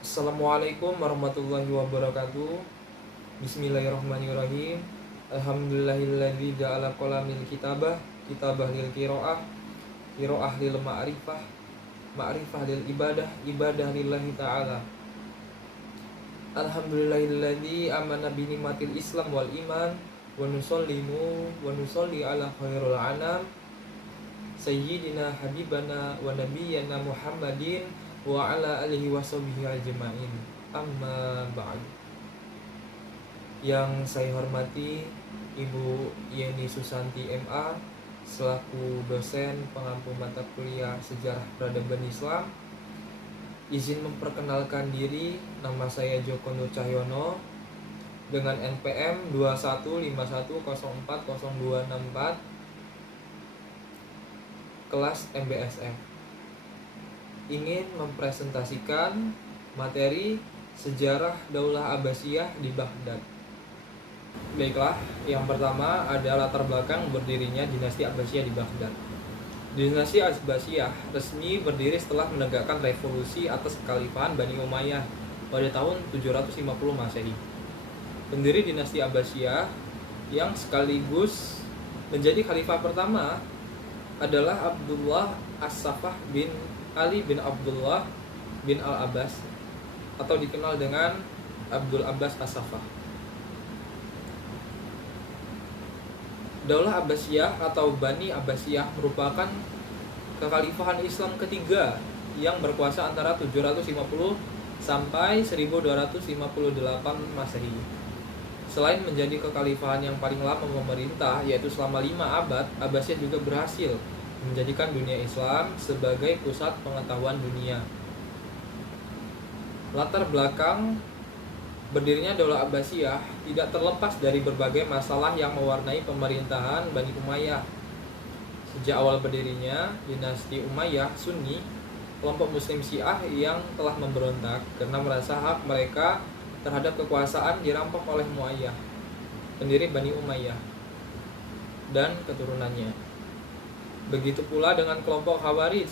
Assalamualaikum warahmatullahi wabarakatuh. Bismillahirrahmanirrahim. Alhamdulillahilladzi ja'ala qalamil kitabah lil qiraah, qiraah lil ma'rifah, ma'rifah lil ibadah, ibadah lillahi ta'ala. Alhamdulillahilladzi amana bi nikmatil Islam wal iman wa nusalli ala khairul anam sayyidina habibana wa nabiyyana Muhammadin wa ala alihi washabihi ajmain. Amma ba'd. Yang saya hormati Ibu Yeni Susanti MA selaku dosen pengampu mata kuliah Sejarah Peradaban Islam. Izin memperkenalkan diri, nama saya Joko Nur Cahyono dengan NPM 2151040264 kelas MBSF. Ingin mempresentasikan materi sejarah Daulah Abbasiyah di Baghdad. Baiklah, yang pertama ada latar belakang berdirinya dinasti Abbasiyah di Baghdad. Dinasti Abbasiyah resmi berdiri setelah menegakkan revolusi atas kekhalifahan Bani Umayyah pada tahun 750 Masehi. Pendiri dinasti Abbasiyah yang sekaligus menjadi khalifah pertama adalah Abdullah As-Saffah bin Ali bin Abdullah bin Al-Abbas atau dikenal dengan Abdul Abbas As-Saffah. Daulah Abbasiyah atau Bani Abbasiyah merupakan kekhalifahan Islam ketiga yang berkuasa antara 750 sampai 1258 Masehi. Selain menjadi kekhalifahan yang paling lama memerintah, yaitu selama 5 abad, Abbasiyah juga berhasil menjadikan dunia Islam sebagai pusat pengetahuan dunia. Latar belakang berdirinya Daulah Abbasiyah tidak terlepas dari berbagai masalah yang mewarnai pemerintahan Bani Umayyah. Sejak awal berdirinya dinasti Umayyah Sunni, kelompok Muslim Syiah yang telah memberontak karena merasa hak mereka terhadap kekuasaan dirampok oleh Muayyah, pendiri Bani Umayyah dan keturunannya. Begitu pula dengan kelompok Khawarij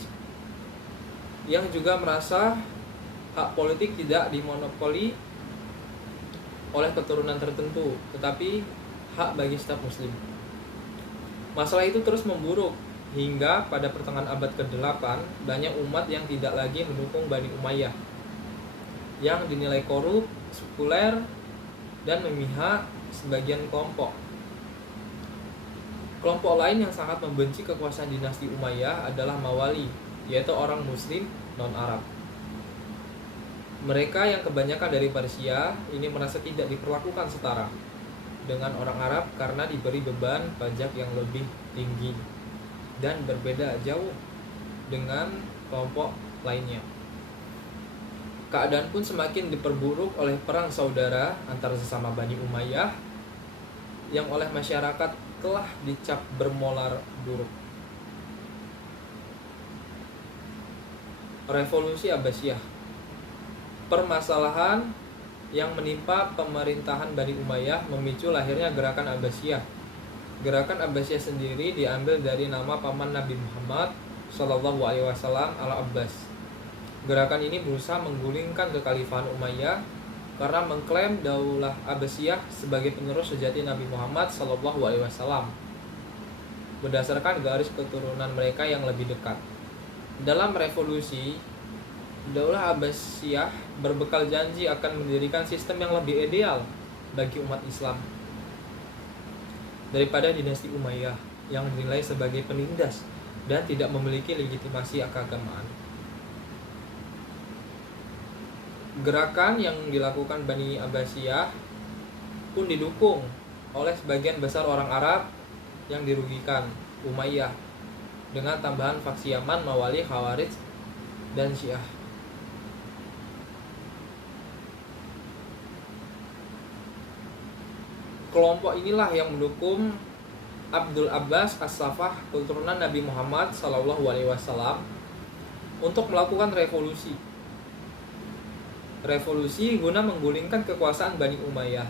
yang juga merasa hak politik tidak dimonopoli oleh keturunan tertentu, tetapi hak bagi setiap muslim. Masalah itu terus memburuk hingga pada pertengahan abad ke-8 banyak umat yang tidak lagi mendukung Bani Umayyah, yang dinilai korup, sekuler, dan memihak sebagian kelompok. Kelompok lain yang sangat membenci kekuasaan dinasti Umayyah adalah Mawali, yaitu orang muslim non-Arab. Mereka yang kebanyakan dari Persia ini merasa tidak diperlakukan setara dengan orang Arab karena diberi beban pajak yang lebih tinggi dan berbeda jauh dengan kelompok lainnya. Keadaan pun semakin diperburuk oleh perang saudara antara sesama Bani Umayyah yang oleh masyarakat telah dicap bermolar buruk. Revolusi Abbasiyah. Permasalahan yang menimpa pemerintahan Bani Umayyah memicu lahirnya gerakan Abbasiyah. Gerakan Abbasiyah sendiri diambil dari nama paman Nabi Muhammad SAW Al-Abbas. Gerakan ini berusaha menggulingkan kekhalifahan Umayyah karena mengklaim Daulah Abbasiyah sebagai penerus sejati Nabi Muhammad SAW berdasarkan garis keturunan mereka yang lebih dekat. Dalam revolusi, Daulah Abbasiyah berbekal janji akan mendirikan sistem yang lebih ideal bagi umat Islam daripada dinasti Umayyah yang dinilai sebagai penindas dan tidak memiliki legitimasi keagamaan. Gerakan yang dilakukan Bani Abbasiyah pun didukung oleh sebagian besar orang Arab yang dirugikan Umayyah dengan tambahan faksi Yaman, Mawali, Khawarij, dan Syiah. Kelompok inilah yang mendukung Abdul Abbas As-Saffah, keturunan Nabi Muhammad SAW, untuk melakukan revolusi. Revolusi guna menggulingkan kekuasaan Bani Umayyah.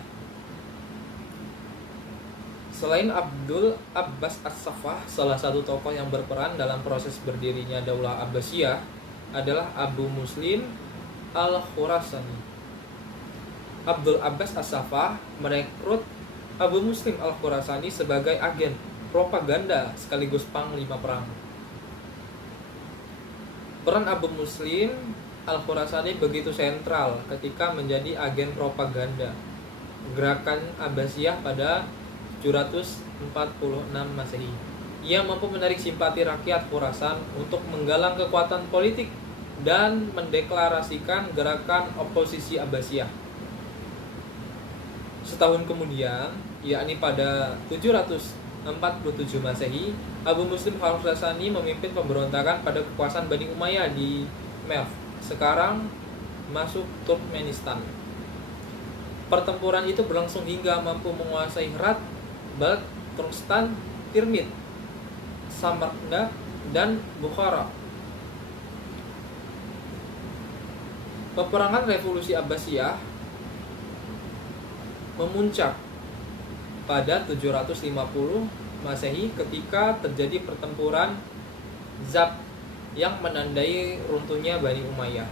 Selain Abdul Abbas As-Saffah, salah satu tokoh yang berperan dalam proses berdirinya Daulah Abbasiyah adalah Abu Muslim Al-Khurasani. Abdul Abbas As-Saffah merekrut Abu Muslim Al-Khurasani sebagai agen propaganda sekaligus panglima perang. Peran Abu Muslim Al-Khurasani begitu sentral ketika menjadi agen propaganda gerakan Abbasiyah pada 746 Masehi. Ia mampu menarik simpati rakyat Khurasan untuk menggalang kekuatan politik dan mendeklarasikan gerakan oposisi Abbasiyah. Setahun kemudian, yakni pada 747 Masehi, Abu Muslim Al-Khurasani memimpin pemberontakan pada kekuasaan Bani Umayyah di Merv, sekarang masuk Turkmenistan. Pertempuran itu berlangsung hingga mampu menguasai Herat, Balkh, Turkestan, Kirmid, Samarkand, dan Bukhara. Peperangan Revolusi Abbasiyah memuncak pada 750 Masehi ketika terjadi pertempuran Zab yang menandai runtuhnya Bani Umayyah.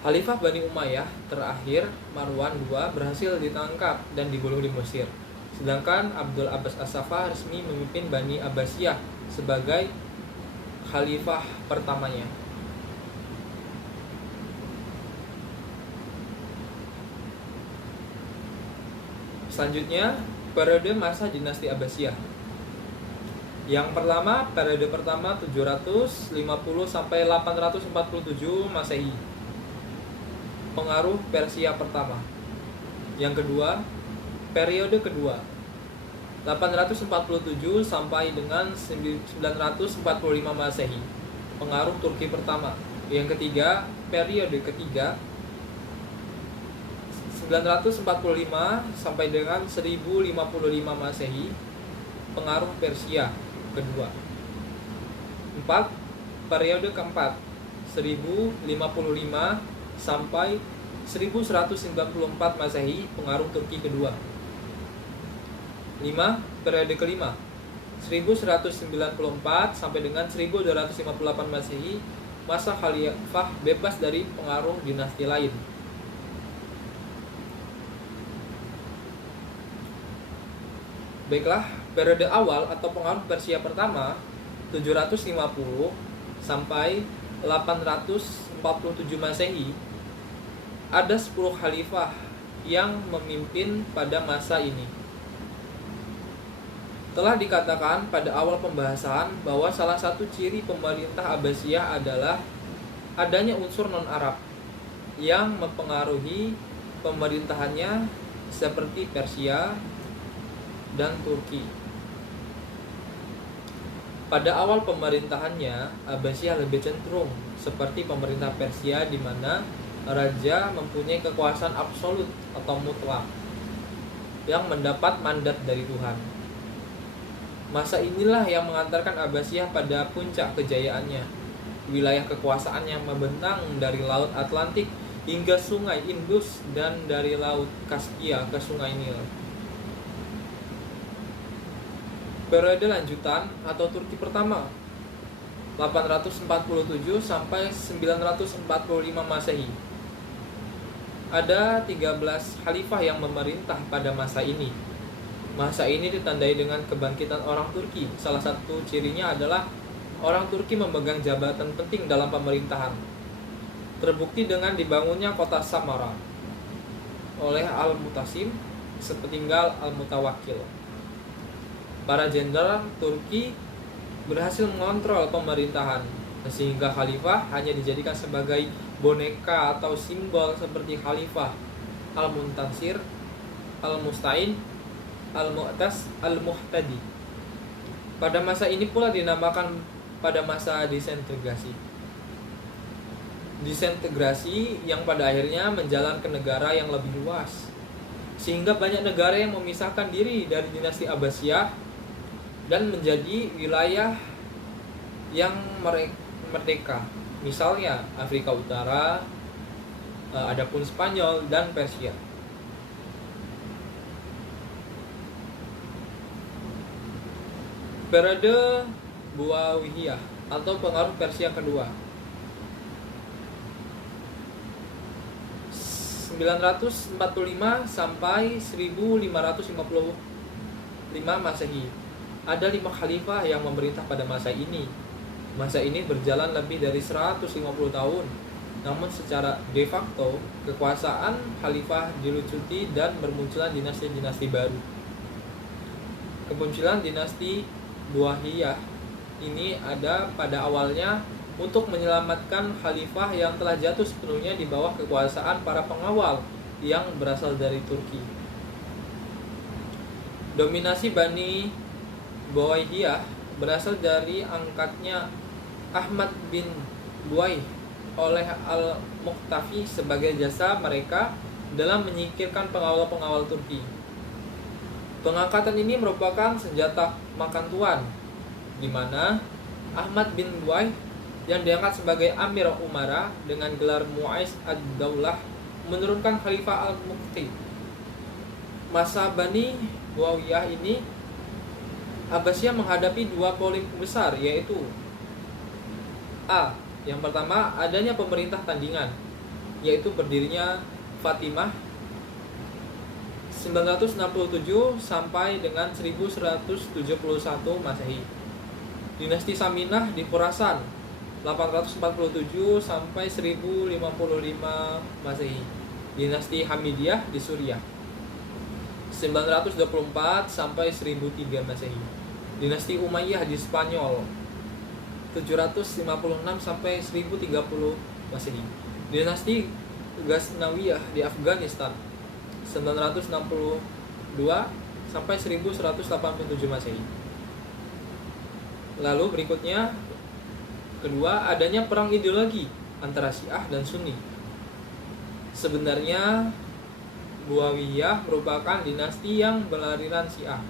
Khalifah Bani Umayyah terakhir, Marwan II, berhasil ditangkap dan dibunuh di Mesir. Sedangkan Abdul Abbas As-Saffah resmi memimpin Bani Abbasiyah sebagai khalifah pertamanya. Selanjutnya, periode masa dinasti Abbasiyah. Yang pertama, periode pertama 750 sampai 847 Masehi. Pengaruh Persia pertama. Yang kedua, periode kedua 847 sampai dengan 945 Masehi. Pengaruh Turki pertama. Yang ketiga, periode ketiga 945 sampai dengan 1055 Masehi. Pengaruh Persia kedua. 4. Periode keempat 1055 sampai 1194 Masehi. Pengaruh Turki kedua. 5. Periode kelima 1194 sampai dengan 1258 Masehi. Masa khalifah bebas dari pengaruh dinasti lain. Baiklah, periode awal atau pengaruh Persia pertama 750 sampai 847 Masehi. Ada 10 khalifah yang memimpin pada masa ini. Telah dikatakan pada awal pembahasan bahwa salah satu ciri pemerintah Abbasiyah adalah adanya unsur non-Arab yang mempengaruhi pemerintahannya seperti Persia dan Turki. Pada awal pemerintahannya, Abbasiyah lebih cenderung seperti pemerintah Persia di mana raja mempunyai kekuasaan absolut atau mutlak yang mendapat mandat dari Tuhan. Masa inilah yang mengantarkan Abbasiyah pada puncak kejayaannya. Wilayah kekuasaannya membentang dari Laut Atlantik hingga Sungai Indus dan dari Laut Kaspia ke Sungai Nil. Periode lanjutan atau Turki pertama 847 sampai 945 Masehi. Ada 13 khalifah yang memerintah pada masa ini. Masa ini ditandai dengan kebangkitan orang Turki. Salah satu cirinya adalah orang Turki memegang jabatan penting dalam pemerintahan. Terbukti dengan dibangunnya kota Samara oleh Al-Mutasim sepeninggal Al-Mutawakkil. Para jenderal Turki berhasil mengontrol pemerintahan, sehingga khalifah hanya dijadikan sebagai boneka atau simbol seperti khalifah Al-Muntasir, Al-Mustain, Al-Mu'tas, Al-Muhtadi. Pada masa ini pula dinamakan pada masa disintegrasi. Disintegrasi yang pada akhirnya menjalan ke negara yang lebih luas, sehingga banyak negara yang memisahkan diri dari dinasti Abbasiyah dan menjadi wilayah yang merdeka. Misalnya Afrika Utara, adapun Spanyol dan Persia. Periode Buawiyah atau pengaruh Persia kedua. 945 sampai 1555 Masehi. Ada 5 khalifah yang memerintah pada masa ini. Masa ini berjalan lebih dari 150 tahun. Namun secara de facto, kekuasaan khalifah dilucuti dan bermunculan dinasti-dinasti baru. Kemunculan dinasti Buawiyah ini ada pada awalnya untuk menyelamatkan khalifah yang telah jatuh sepenuhnya di bawah kekuasaan para pengawal yang berasal dari Turki. Dominasi Bani Buawiyah berasal dari angkatnya Ahmad bin Buaih oleh Al-Muqtafi sebagai jasa mereka dalam menyingkirkan pengawal-pengawal Turki. Pengangkatan ini merupakan senjata makan tuan, di mana Ahmad bin Buaih yang diangkat sebagai Amir Umara dengan gelar Mu'aiz ad-Daulah menurunkan Khalifah Al-Muqti. Masa Bani Buawiyah ini Abbasiyah menghadapi 2 polemik besar, yaitu A. Yang pertama, adanya pemerintah tandingan, yaitu berdirinya Fatimah 967 sampai dengan 1171 Masehi. Dinasti Saminah di Khurasan 847 sampai 1055 Masehi. Dinasti Hamidiyah di Suriah 924 sampai 1003 Masehi. Dinasti Umayyah di Spanyol 756 sampai 1030 Masehi. Dinasti Ghaznawiyah di Afghanistan 962 sampai 1187 Masehi. Lalu berikutnya, kedua, adanya perang ideologi antara Syiah dan Sunni. Sebenarnya Buawiyah merupakan dinasti yang beraliran Syiah,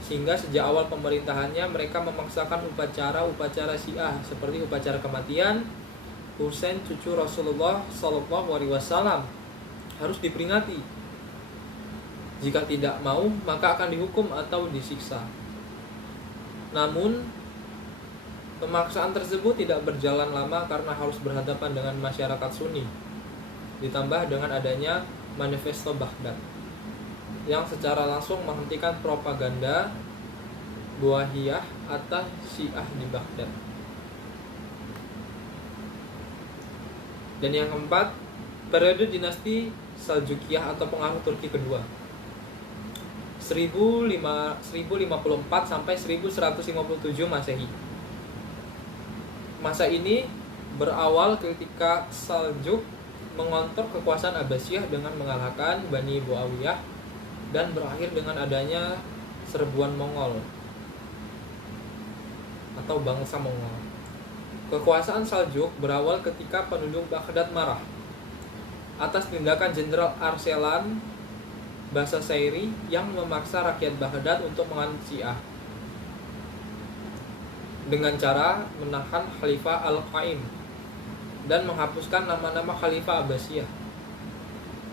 sehingga sejak awal pemerintahannya mereka memaksakan upacara-upacara Syiah seperti upacara kematian Husain cucu Rasulullah SAW harus diperingati. Jika tidak mau, maka akan dihukum atau disiksa. Namun pemaksaan tersebut tidak berjalan lama karena harus berhadapan dengan masyarakat Sunni, ditambah dengan adanya Manifesto Baghdad yang secara langsung menghentikan propaganda Buawiyah atas Syiah di Baghdad. Dan yang keempat, periode dinasti Saljukiyah atau pengaruh Turki kedua 1054 sampai 1157 Masehi. Masa ini berawal ketika Saljuk mengontor kekuasaan Abbasiyah dengan mengalahkan Bani Buawiyah dan berakhir dengan adanya serbuan Mongol atau bangsa Mongol. Kekuasaan Saljuk berawal ketika penduduk Baghdad marah atas tindakan Jenderal Arselan Basaseiri yang memaksa rakyat Baghdad untuk menganut Syiah dengan cara menahan Khalifah Al-Qaim dan menghapuskan nama-nama Khalifah Abbasiyah,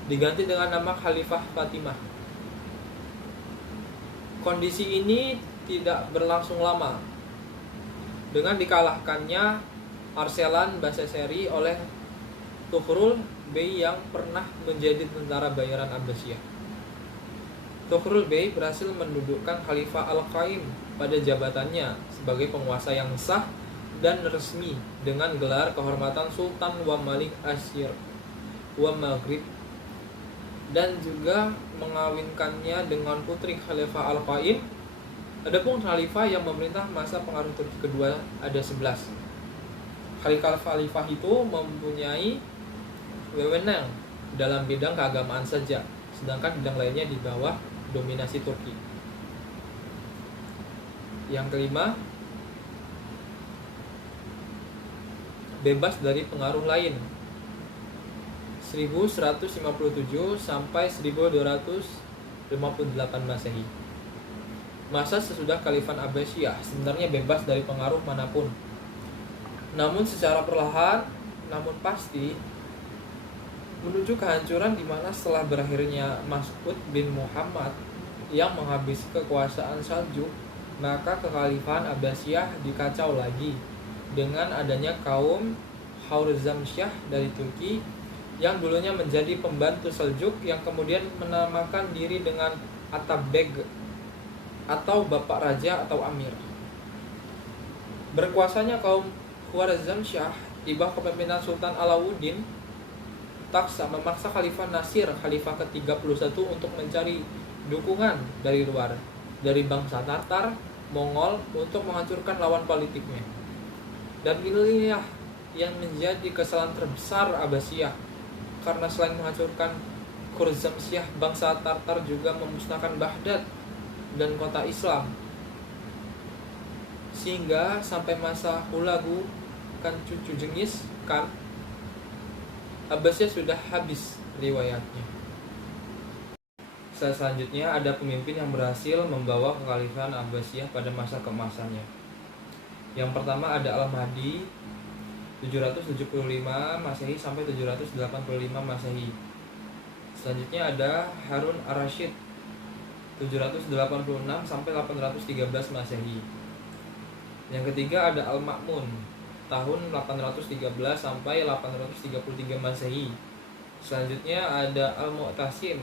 diganti dengan nama Khalifah Fatimah. Kondisi ini tidak berlangsung lama dengan dikalahkannya Arselan Basaseiri oleh Tughrul Bey yang pernah menjadi tentara bayaran Abbasiyah. Tughrul Bey berhasil mendudukkan Khalifah Al-Qaim pada jabatannya sebagai penguasa yang sah dan resmi dengan gelar kehormatan Sultan wa Malik Asyir wa Maghrib, dan juga mengawinkannya dengan putri Khalifah Al-Qaim. Adapun khalifah yang memerintah masa pengaruh Turki kedua ada 11. Khalifah itu mempunyai wewenang dalam bidang keagamaan saja, sedangkan bidang lainnya di bawah dominasi Turki. Yang kelima, bebas dari pengaruh lain 1157 sampai 1258 Masehi. Masa sesudah Khalifah Abbasiyah sebenarnya bebas dari pengaruh manapun, namun secara perlahan namun pasti menuju kehancuran, di mana setelah berakhirnya Mas'ud bin Muhammad yang menghabisi kekuasaan Saljuk, maka kekhalifahan Abbasiyah dikacau lagi dengan adanya kaum Khawrizmiyah dari Turki yang dulunya menjadi pembantu Seljuk yang kemudian menamakan diri dengan Atabeg atau Bapak Raja atau Amir. Berkuasanya kaum Khwarizmiyah di bawah kepemimpinan Sultan Alauddin Taksa memaksa Khalifah Nasir, Khalifah ke-31 untuk mencari dukungan dari luar, dari bangsa Tatar, Mongol untuk menghancurkan lawan politiknya. Dan inilah yang menjadi kesalahan terbesar Abbasiyah, karena selain menghancurkan Khwarizmiyah, bangsa Tatar juga memusnahkan Baghdad dan kota Islam. Sehingga sampai masa Hulagu kan cucu Jengis kan Abbasiyah sudah habis riwayatnya. Selanjutnya ada pemimpin yang berhasil membawa kekhalifahan Abbasiyah pada masa keemasannya. Yang pertama ada Al-Mahdi 775 Masehi sampai 785 Masehi. Selanjutnya ada Harun ar-Rasyid 786 sampai 813 Masehi. Yang ketiga ada Al-Ma'mun tahun 813 sampai 833 Masehi. Selanjutnya ada Al-Mu'tasim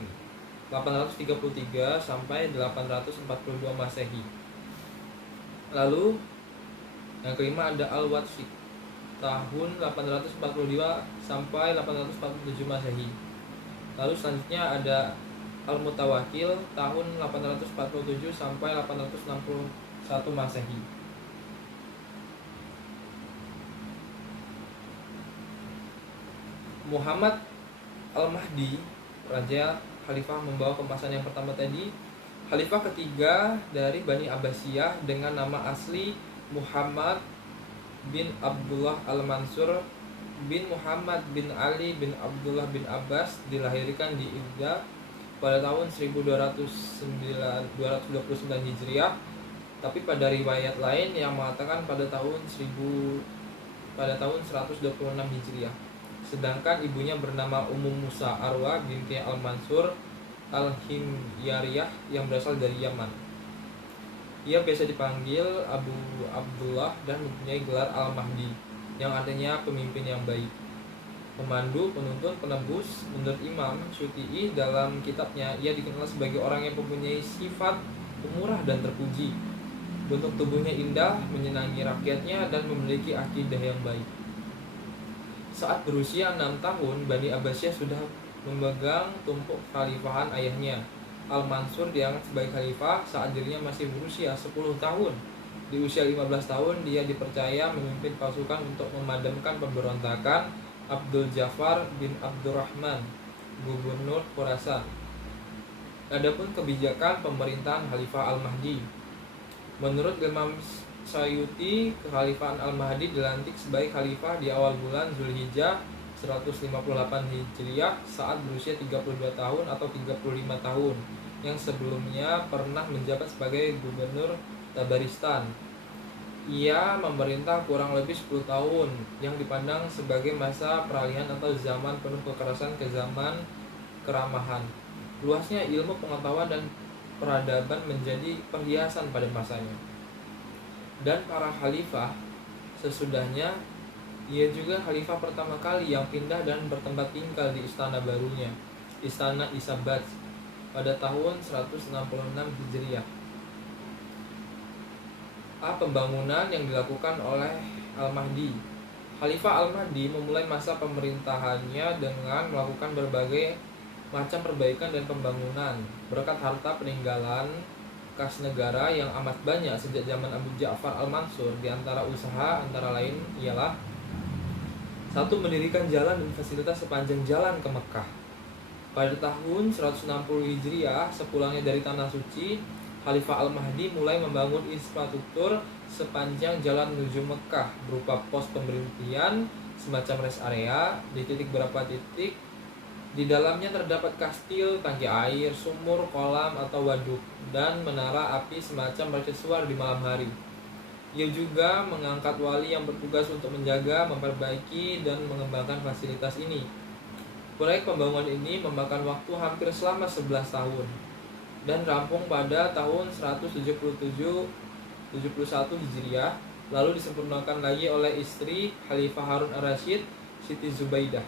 833 sampai 842 Masehi. Lalu yang kelima ada Al-Watsi tahun 845 sampai 847 Masehi. Lalu selanjutnya ada Al-Mutawakil tahun 847 sampai 861 Masehi. Muhammad Al-Mahdi, Raja Khalifah membawa keemasan yang pertama tadi. Khalifah ketiga dari Bani Abbasiyah dengan nama asli Muhammad bin Abdullah Al-Mansur bin Muhammad bin Ali bin Abdullah bin Abbas, dilahirkan di Idda pada tahun 1229 Hijriah, tapi pada riwayat lain yang mengatakan pada tahun 126 Hijriah. Sedangkan ibunya bernama Ummu Musa Arwa binti Al-Mansur Al-Himyariyah yang berasal dari Yaman. Ia biasa dipanggil Abu Abdullah dan mempunyai gelar Al-Mahdi, yang artinya pemimpin yang baik, pemandu, penuntun, penebus. Menurut Imam Syuti'i dalam kitabnya, ia dikenal sebagai orang yang mempunyai sifat pemurah dan terpuji. Bentuk tubuhnya indah, menyenangi rakyatnya, dan memiliki akidah yang baik. Saat berusia 6 tahun, Bani Abbasiyah sudah memegang tumpuk khalifahan ayahnya. Al-Mansur diangkat sebagai khalifah saat dirinya masih berusia 10 tahun. Di usia 15 tahun, dia dipercaya memimpin pasukan untuk memadamkan pemberontakan Abdul Jafar bin Abdurrahman, gubernur Khurasan. Adapun kebijakan pemerintahan Khalifah Al-Mahdi, menurut Imam Syuuti, kekhalifahan Al-Mahdi dilantik sebagai khalifah di awal bulan Zulhijjah 158 Hijriah saat berusia 32 tahun atau 35 tahun, yang sebelumnya pernah menjabat sebagai gubernur Tabaristan. Ia memerintah kurang lebih 10 tahun, yang dipandang sebagai masa peralihan atau zaman penuh kekerasan ke zaman keramahan. Luasnya ilmu pengetahuan dan peradaban menjadi perhiasan pada masanya. Dan para khalifah sesudahnya, ia juga khalifah pertama kali yang pindah dan bertempat tinggal di istana barunya, Istana Isabad, pada tahun 166 Hijriah. Pembangunan yang dilakukan oleh Al-Mahdi. Khalifah Al-Mahdi memulai masa pemerintahannya dengan melakukan berbagai macam perbaikan dan pembangunan berkat harta peninggalan kas negara yang amat banyak sejak zaman Abu Ja'far Al-Mansur. Di antara usaha antara lain ialah: 1. Mendirikan jalan dan fasilitas sepanjang jalan ke Mekah. Pada tahun 160 Hijriah, sepulangnya dari Tanah Suci, Khalifah Al-Mahdi mulai membangun infrastruktur sepanjang jalan menuju Mekah berupa pos pemberhentian, semacam rest area di titik beberapa titik. Di dalamnya terdapat kastil, tangki air, sumur, kolam atau waduk, dan menara api semacam mercusuar di malam hari. Ia juga mengangkat wali yang bertugas untuk menjaga, memperbaiki, dan mengembangkan fasilitas ini. Proyek pembangunan ini memakan waktu hampir selama 11 tahun dan rampung pada tahun 177 71 Hijriah, lalu disempurnakan lagi oleh istri Khalifah Harun ar-Rasyid, Siti Zubaidah.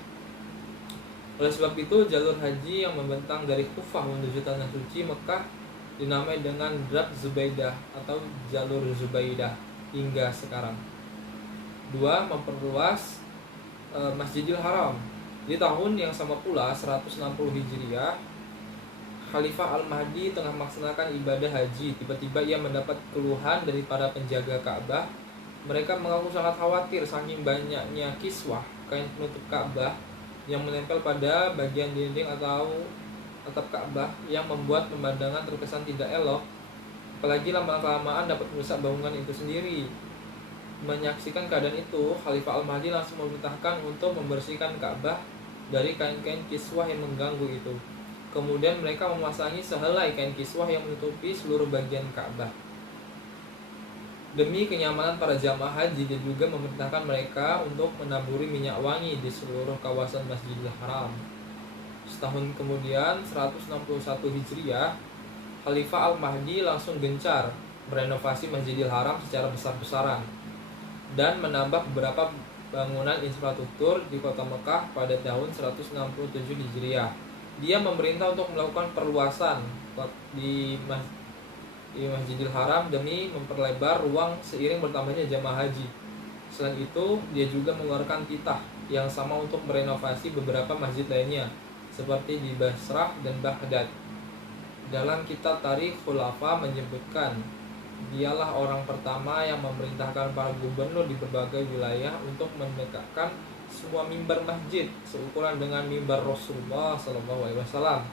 Oleh sebab itu, jalur haji yang membentang dari Kufah menuju Tanah Suci Mekah dinamai dengan Drab Zubaidah atau jalur Zubaidah hingga sekarang. 2. Memperluas Masjidil Haram. Di tahun yang sama pula 160 Hijriah, Khalifah Al-Mahdi tengah melaksanakan ibadah haji. Tiba-tiba ia mendapat keluhan dari para penjaga Ka'bah. Mereka mengaku sangat khawatir saking banyaknya kiswah, kain penutup Ka'bah, yang menempel pada bagian dinding atau atap Ka'bah yang membuat pemandangan terkesan tidak elok. Apalagi lama-kelamaan dapat merusak bangunan itu sendiri. Menyaksikan keadaan itu, Khalifah Al-Mahdi langsung memerintahkan untuk membersihkan Ka'bah dari kain-kain kiswah yang mengganggu itu. Kemudian mereka memasangi sehelai kain kiswah yang menutupi seluruh bagian Ka'bah. Demi kenyamanan para jamaah haji, dia juga memerintahkan mereka untuk menaburi minyak wangi di seluruh kawasan Masjidil Haram. Setahun kemudian, 161 Hijriah, Khalifah Al-Mahdi langsung gencar merenovasi Masjidil Haram secara besar-besaran dan menambah beberapa bangunan infrastruktur di kota Mekah pada tahun 167 Hijriah. Dia memerintah untuk melakukan perluasan di Masjidil Haram demi memperlebar ruang seiring bertambahnya jamaah haji. Selain itu, dia juga mengeluarkan titah yang sama untuk merenovasi beberapa masjid lainnya, seperti di Basrah dan Baghdad. Dalam kitab Tarikh Khulafa menyebutkan, dialah orang pertama yang memerintahkan para gubernur di berbagai wilayah untuk menegakkan semua mimbar masjid seukuran dengan mimbar Rasulullah SAW.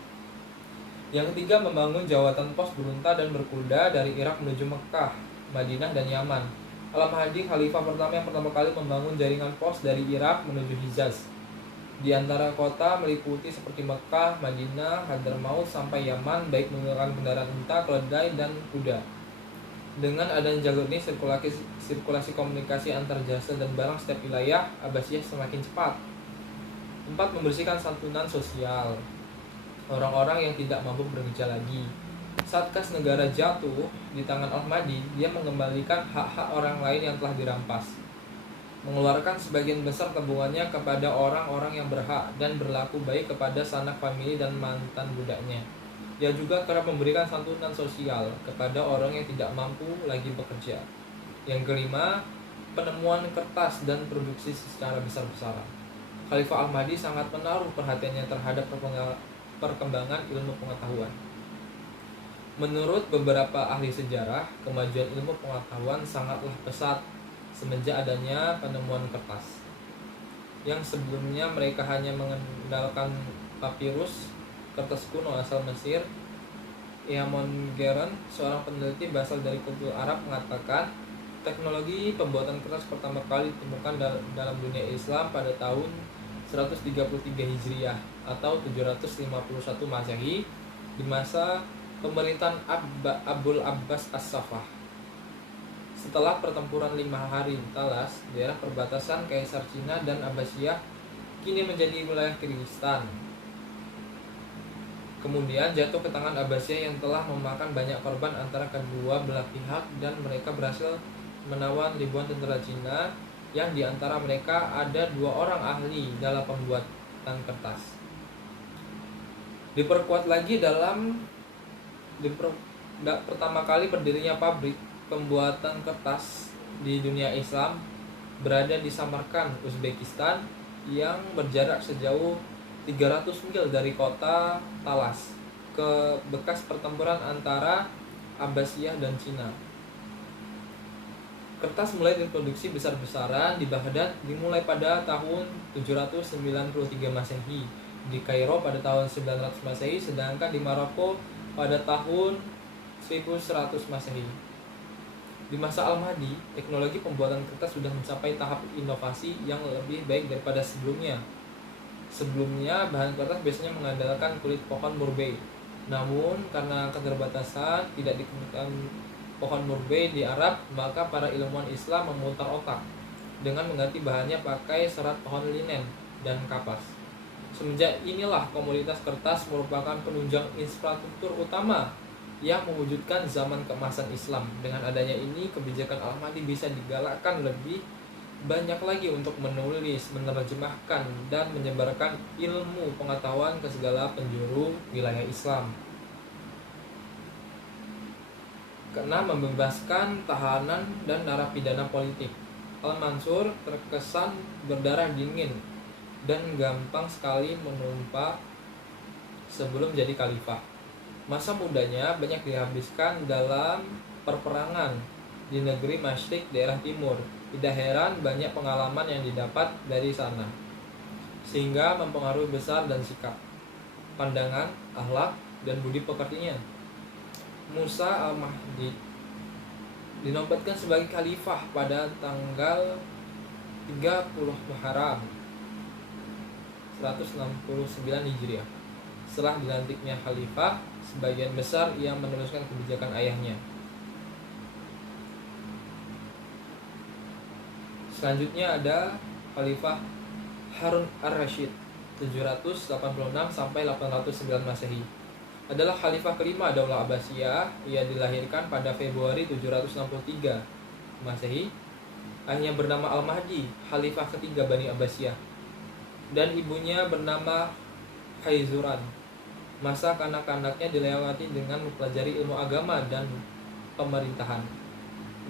Yang ketiga, membangun jawatan pos berunta dan berkuda dari Irak menuju Mekah, Madinah, dan Yaman. Al-Mahdi, khalifah pertama yang pertama kali membangun jaringan pos dari Irak menuju Hijaz. Di antara kota meliputi seperti Mekah, Madinah, Hadramaut sampai Yaman, baik menggunakan kendaraan unta, keledai, dan kuda. Dengan adanya jalur ini, sirkulasi komunikasi antar jasa dan barang setiap wilayah Abbasiyah semakin cepat. 4. Membersihkan santunan sosial orang-orang yang tidak mampu bekerja lagi. Saat kas negara jatuh di tangan Al-Mahdi, dia mengembalikan hak-hak orang lain yang telah dirampas, mengeluarkan sebagian besar tabungannya kepada orang-orang yang berhak, dan berlaku baik kepada sanak famili dan mantan budaknya. Dia juga kerap memberikan santunan sosial kepada orang yang tidak mampu lagi bekerja. Yang kelima, penemuan kertas dan produksi secara besar-besaran. Khalifah Al-Mahdi sangat menaruh perhatiannya terhadap perkembangan ilmu pengetahuan. Menurut beberapa ahli sejarah, kemajuan ilmu pengetahuan sangatlah pesat semenjak adanya penemuan kertas. Yang sebelumnya mereka hanya mengandalkan papirus, kertas kuno asal Mesir. Eamon Geren, seorang peneliti berasal dari kultur Arab, mengatakan teknologi pembuatan kertas pertama kali ditemukan dalam dunia Islam pada tahun 133 Hijriah atau 751 Masehi di masa pemerintahan Abul Abbas As-Saffah. Setelah pertempuran 5 hari di Talas, daerah perbatasan Kaisar Cina dan Abbasiyah kini menjadi wilayah Kyrgyzstan. Kemudian jatuh ke tangan Abbasiyah yang telah memakan banyak korban antara kedua belah pihak, dan mereka berhasil menawan ribuan tentara Cina yang diantara mereka ada 2 orang ahli dalam pembuatan kertas. Diperkuat lagi pertama kali berdirinya pabrik pembuatan kertas di dunia Islam berada di Samarkand, Uzbekistan, yang berjarak sejauh 300 mil dari kota Talas, ke bekas pertempuran antara Abbasiyah dan Cina. Kertas mulai diproduksi besar-besaran di Baghdad dimulai pada tahun 793 Masehi, di Kairo pada tahun 900 Masehi, sedangkan di Maroko pada tahun 1100 Masehi. Di masa Al-Mahdi, teknologi pembuatan kertas sudah mencapai tahap inovasi yang lebih baik daripada sebelumnya. Sebelumnya, bahan kertas biasanya mengandalkan kulit pohon murbei. Namun, karena keterbatasan tidak ditemukan pohon murbei di Arab, maka para ilmuwan Islam memutar otak dengan mengganti bahannya pakai serat pohon linen dan kapas. Semenjak inilah komoditas kertas merupakan penunjang infrastruktur utama yang mewujudkan zaman keemasan Islam. Dengan adanya ini, kebijakan Al-Mahdi bisa digalakkan lebih banyak lagi untuk menulis, menerjemahkan, dan menyebarkan ilmu pengetahuan ke segala penjuru wilayah Islam. Keenam, membebaskan tahanan dan narapidana politik. Al-Mansur terkesan berdarah dingin dan gampang sekali menumpa sebelum jadi khalifah. Masa mudanya banyak dihabiskan dalam perperangan di negeri Masyrik daerah timur. Tidak heran banyak pengalaman yang didapat dari sana, sehingga mempengaruhi besar dan sikap, pandangan, akhlak, dan budi pekertinya. Musa al-Mahdi dinobatkan sebagai khalifah pada tanggal 30 Muharram 169 Hijriah. Setelah dilantiknya khalifah, sebagian besar yang meneruskan kebijakan ayahnya. Selanjutnya ada Khalifah Harun ar-Rasyid 786 sampai 809 Masehi. Adalah khalifah kelima Daulah Abbasiyah. Ia dilahirkan pada Februari 763 Masehi. Ayahnya bernama Al-Mahdi, khalifah ketiga Bani Abbasiyah, dan ibunya bernama Khaizuran. Masa kanak-kanaknya dilewati dengan mempelajari ilmu agama dan pemerintahan.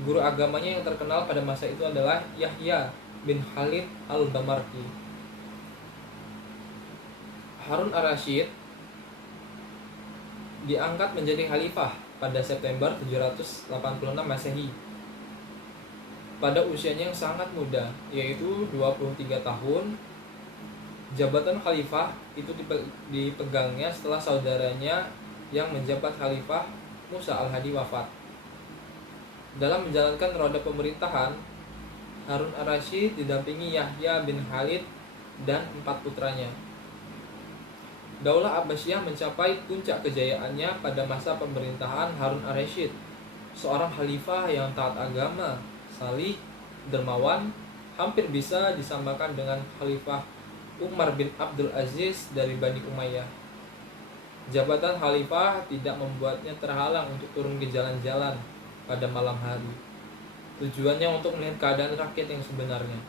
Guru agamanya yang terkenal pada masa itu adalah Yahya bin Khalid al-Damarki. Harun ar-Rasyid diangkat menjadi khalifah pada September 786 Masehi. Pada usianya yang sangat muda, yaitu 23 tahun, jabatan khalifah itu dipegangnya setelah saudaranya yang menjabat khalifah Musa al-Hadi wafat. Dalam menjalankan roda pemerintahan, Harun ar-Rasyid didampingi Yahya bin Khalid dan 4 putranya. Daulah Abbasiyah mencapai puncak kejayaannya pada masa pemerintahan Harun ar-Rasyid, seorang khalifah yang taat agama, salih, dermawan, hampir bisa disamakan dengan khalifah Umar bin Abdul Aziz dari Bani Umayyah. Jabatan khalifah tidak membuatnya terhalang untuk turun ke jalan-jalan pada malam hari. Tujuannya untuk melihat keadaan rakyat yang sebenarnya.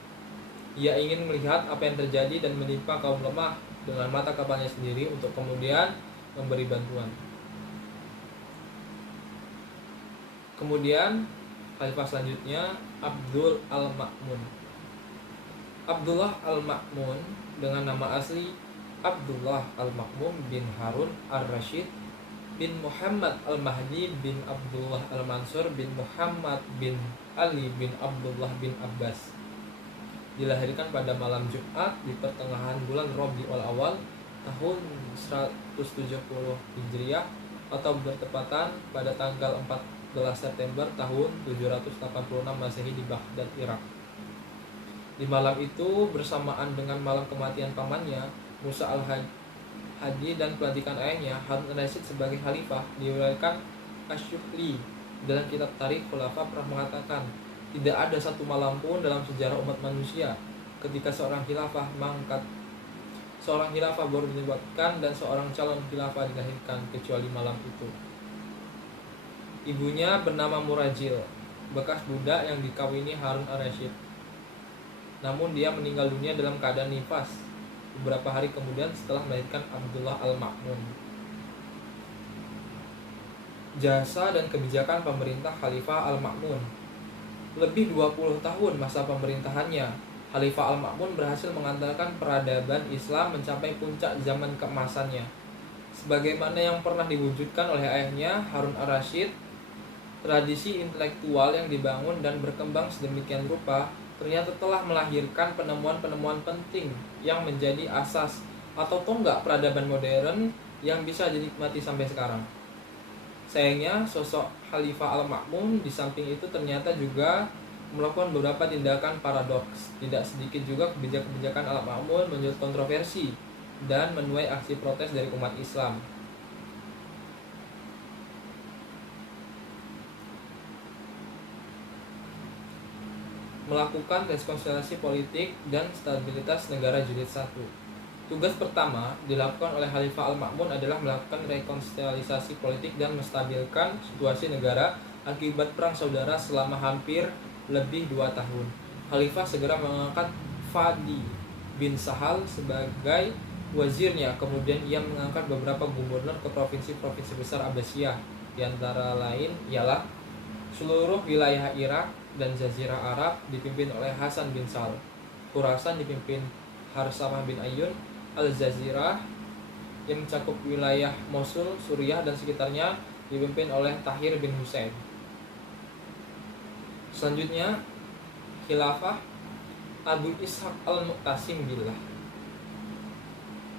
Ia ingin melihat apa yang terjadi dan menimpa kaum lemah dengan mata kepalanya sendiri untuk kemudian memberi bantuan. Kemudian khalifah selanjutnya Abdul al-Ma'mun. Abdullah al-Ma'mun dengan nama asli Abdullah al-Ma'mun bin Harun ar-Rasyid bin Muhammad al-Mahdi bin Abdullah al-Mansur bin Muhammad bin Ali bin Abdullah bin Abbas. Dilahirkan pada malam Jumat di pertengahan bulan Rabiul Awal tahun 170 Hijriah atau bertepatan pada tanggal 14 September tahun 786 Masehi di Baghdad, Irak. Di malam itu bersamaan dengan malam kematian pamannya Musa al-Hadi dan pelantikan ayahnya Harun ar-Rasyid sebagai khalifah, diriwayatkan Asy-Syuhli dalam kitab Tarikh Khulafa pernah mengatakan, tidak ada satu malam pun dalam sejarah umat manusia ketika seorang khilafah baru dinobatkan dan seorang calon khilafah dilahirkan kecuali malam itu. Ibunya bernama Murajil, bekas budak yang dikawini Harun ar-Rasyid. Namun dia meninggal dunia dalam keadaan nifas beberapa hari kemudian setelah melahirkan Abdullah al-Ma'mun. Jasa dan kebijakan pemerintah Khalifah al-Ma'mun. Lebih 20 tahun masa pemerintahannya, Khalifah al-Ma'mun berhasil mengantarkan peradaban Islam mencapai puncak zaman keemasannya. Sebagaimana yang pernah diwujudkan oleh ayahnya Harun ar-Rasyid, tradisi intelektual yang dibangun dan berkembang sedemikian rupa ternyata telah melahirkan penemuan-penemuan penting yang menjadi asas atau tonggak peradaban modern yang bisa dinikmati sampai sekarang. Sayangnya, sosok Khalifah al-Ma'mun di samping itu ternyata juga melakukan beberapa tindakan paradoks. Tidak sedikit juga kebijakan-kebijakan al-Ma'mun menyulut kontroversi dan menuai aksi protes dari umat Islam. Melakukan rekonsiliasi politik dan stabilitas negara jilid 1. Tugas pertama dilakukan oleh Khalifah Al-Ma'mun adalah melakukan rekonsiliasi politik dan menstabilkan situasi negara akibat perang saudara selama hampir lebih 2 tahun. Khalifah segera mengangkat Fadi bin Sahal sebagai wazirnya, kemudian ia mengangkat beberapa gubernur ke provinsi-provinsi besar Abbasiyah, di antara lain ialah seluruh wilayah Irak dan Jazirah Arab dipimpin oleh Hasan bin Sal. Khurasan dipimpin Harsamah bin Ayyun. Al-Jazirah yang mencakup wilayah Mosul, Suriah dan sekitarnya dipimpin oleh Tahir bin Husain. Selanjutnya, Khilafah Abu Ishaq Al-Mu'tasim Billah.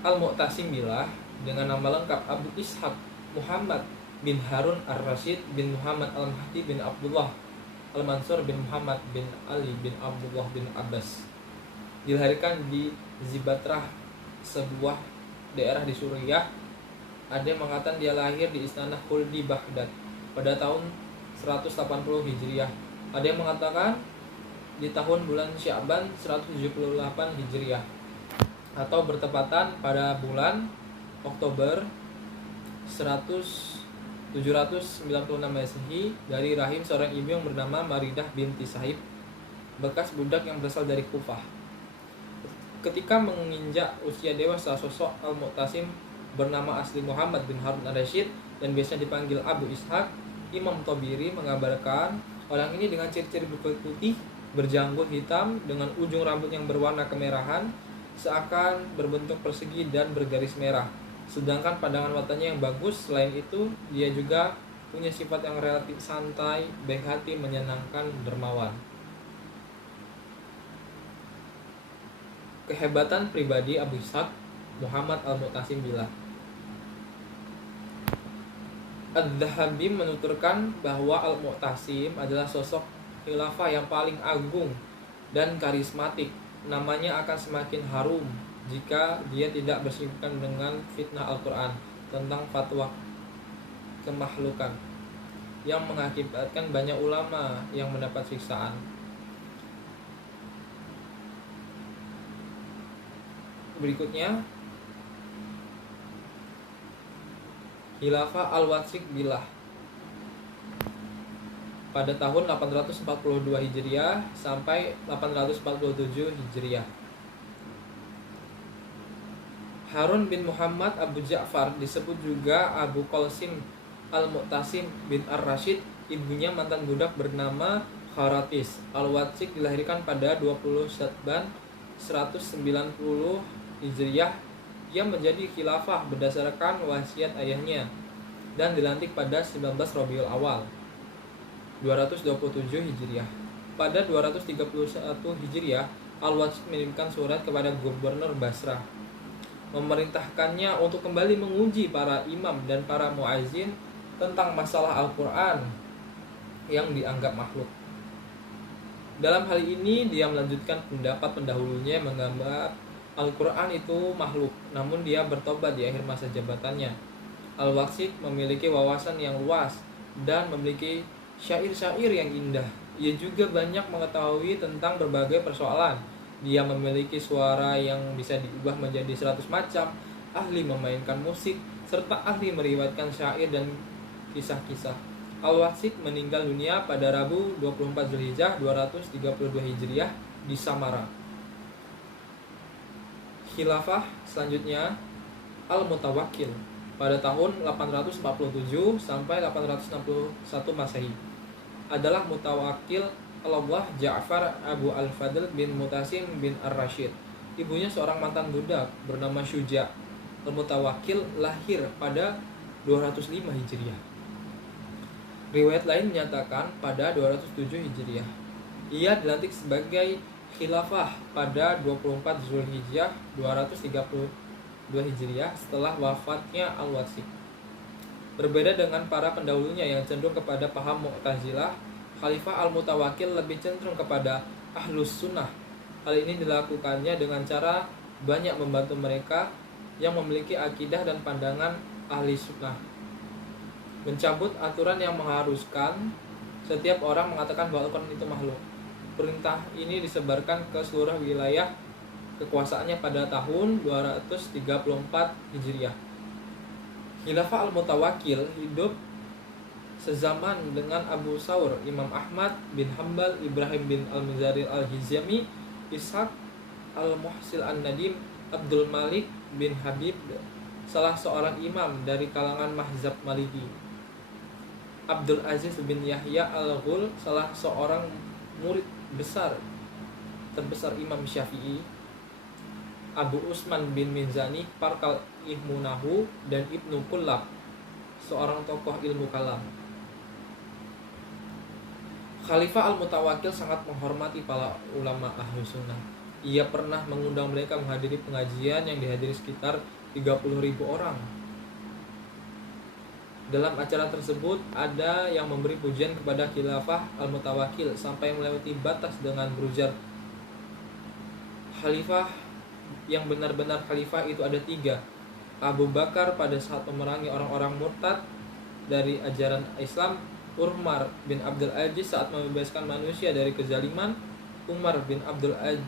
Al-Mu'tasim Billah dengan nama lengkap Abu Ishaq Muhammad bin Harun Ar-Rasyid bin Muhammad Al-Mahdi bin Abdullah Al-Mansur bin Muhammad bin Ali bin Abdullah bin Abbas. Dilahirkan di Zibatrah, sebuah daerah di Suriah. Ada yang mengatakan dia lahir di Istana Khuldi Baghdad pada tahun 180 Hijriah. Ada yang mengatakan di tahun bulan Sya'ban 178 Hijriah, atau bertepatan pada bulan Oktober 796 Masehi dari rahim seorang ibu yang bernama Maridah binti Sahib, bekas budak yang berasal dari Kufah. Ketika menginjak usia dewasa, sosok Al-Mu'tasim bernama asli Muhammad bin Harun Ar-Rasyid dan biasa dipanggil Abu Ishaq. Imam Tabiri mengabarkan orang ini dengan ciri-ciri berkulit putih, berjanggut hitam dengan ujung rambut yang berwarna kemerahan, seakan berbentuk persegi dan bergaris merah. Sedangkan pandangan matanya yang bagus. Selain itu, dia juga punya sifat yang relatif santai, baik hati, menyenangkan, dermawan. Kehebatan pribadi Abu Ishaq Muhammad Al-Mu'tasim Billah. Ad-Dhahabi menuturkan bahwa Al-Mu'tasim adalah sosok khilafah yang paling agung dan karismatik. Namanya akan semakin harum jika dia tidak bersinggungan dengan fitnah Al-Quran tentang fatwa kemakhlukan yang mengakibatkan banyak ulama yang mendapat siksaan. Berikutnya, Khilafah Al-Watsiq Billah pada tahun 842 Hijriah sampai 847 Hijriah. Harun bin Muhammad Abu Ja'far, disebut juga Abu Qasim Al-Mu'tasim bin Ar-Rasyid, ibunya mantan budak bernama Kharatis. Al-Watsiq dilahirkan pada 20 Sya'ban 190 Hijriah. Ia menjadi khilafah berdasarkan wasiat ayahnya dan dilantik pada 19 Rabiul Awal 227 Hijriah. Pada 231 Hijriah, Al-Watsiq mengirimkan surat kepada Gubernur Basrah, memerintahkannya untuk kembali menguji para imam dan para muazzin tentang masalah Al-Quran yang dianggap makhluk. Dalam hal ini, dia melanjutkan pendapat pendahulunya yang menganggap Al-Quran itu makhluk, namun dia bertobat di akhir masa jabatannya. Al-Watsiq memiliki wawasan yang luas dan memiliki syair-syair yang indah. Ia juga banyak mengetahui tentang berbagai persoalan. Dia memiliki suara yang bisa diubah menjadi 100 macam, ahli memainkan musik, serta ahli meriwayatkan syair dan kisah-kisah. Al-Watsiq meninggal dunia pada Rabu 24 Zulhijjah 232 Hijriah di Samara. Khilafah selanjutnya Al-Mutawakkil pada tahun 847 sampai 861 Masehi adalah mutawakkil Allah Ja'far Abu Al-Fadl bin Mu'tasim bin Ar-Rasyid. Ibunya seorang mantan budak bernama Syuja. Al-Mutawakkil lahir pada 205 Hijriah. Riwayat lain menyatakan pada 207 Hijriah. Ia dilantik sebagai khilafah pada 24 Zulhijjah 232 Hijriah setelah wafatnya Al-Watsiq. Berbeda dengan para pendahulunya yang cenderung kepada paham Mu'tazilah, Khalifah Al-Mutawakkil lebih cenderung kepada Ahlus Sunnah. Hal ini dilakukannya dengan cara banyak membantu mereka yang memiliki akidah dan pandangan ahli sunnah, mencabut aturan yang mengharuskan setiap orang mengatakan bahwa Al-Quran itu makhluk. Perintah ini disebarkan ke seluruh wilayah kekuasaannya pada tahun 234 Hijriah. Khilafah Al-Mutawakkil hidup sezaman dengan Abu Thawr, Imam Ahmad bin Hambal, Ibrahim bin Al-Muzari Al-Hizami, Ishaq Al-Muhsil An-Nadim, Abdul Malik bin Habib, salah seorang imam dari kalangan mazhab Maliki, Abdul Aziz bin Yahya Al-Ghul, salah seorang murid terbesar Imam Syafi'i, Abu Usman bin Mizani, Parkal Ihmunahu, dan Ibnu Kullab, seorang tokoh ilmu kalam. Khalifah Al-Mutawakkil sangat menghormati para ulama ahlu sunnah. Ia pernah mengundang mereka menghadiri pengajian yang dihadiri sekitar 30.000 orang. Dalam acara tersebut ada yang memberi pujian kepada Khilafah Al-Mutawakkil sampai melewati batas dengan berujar, khalifah yang benar-benar khalifah itu ada 3. Abu Bakar pada saat memerangi orang-orang murtad dari ajaran Islam, Umar bin Abdul Aziz saat membebaskan manusia dari kezaliman, Umar bin Abdul Aziz,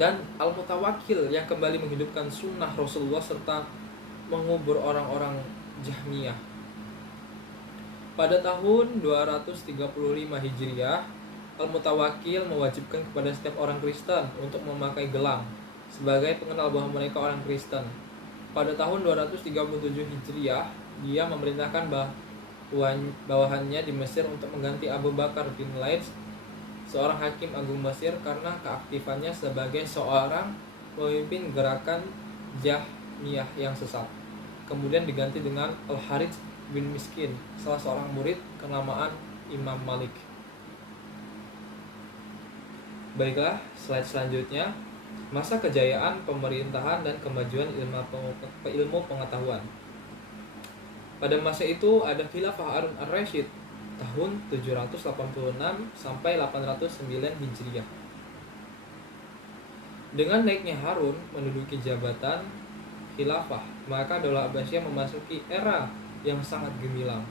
dan Al-Mutawakkil yang kembali menghidupkan sunnah Rasulullah serta mengubur orang-orang Jahmiyah. Pada tahun 235 Hijriah, Al-Mutawakkil mewajibkan kepada setiap orang Kristen untuk memakai gelang sebagai pengenal bahwa mereka orang Kristen. Pada tahun 237 Hijriah, dia memerintahkan bawahannya di Mesir untuk mengganti Abu Bakar bin Laid, seorang hakim agung Mesir, karena keaktifannya sebagai seorang pemimpin gerakan Jahmiyah yang sesat. Kemudian diganti dengan Al-Harith bin Miskin, salah seorang murid kenamaan Imam Malik. Baiklah, slide selanjutnya, masa kejayaan pemerintahan dan kemajuan ilmu pengetahuan. Pada masa itu ada Khilafah Harun Ar-Rasyid tahun 786 sampai 809 Hijriah. Dengan naiknya Harun menduduki jabatan khilafah, maka Daulah Abbasiyah memasuki era yang sangat gemilang.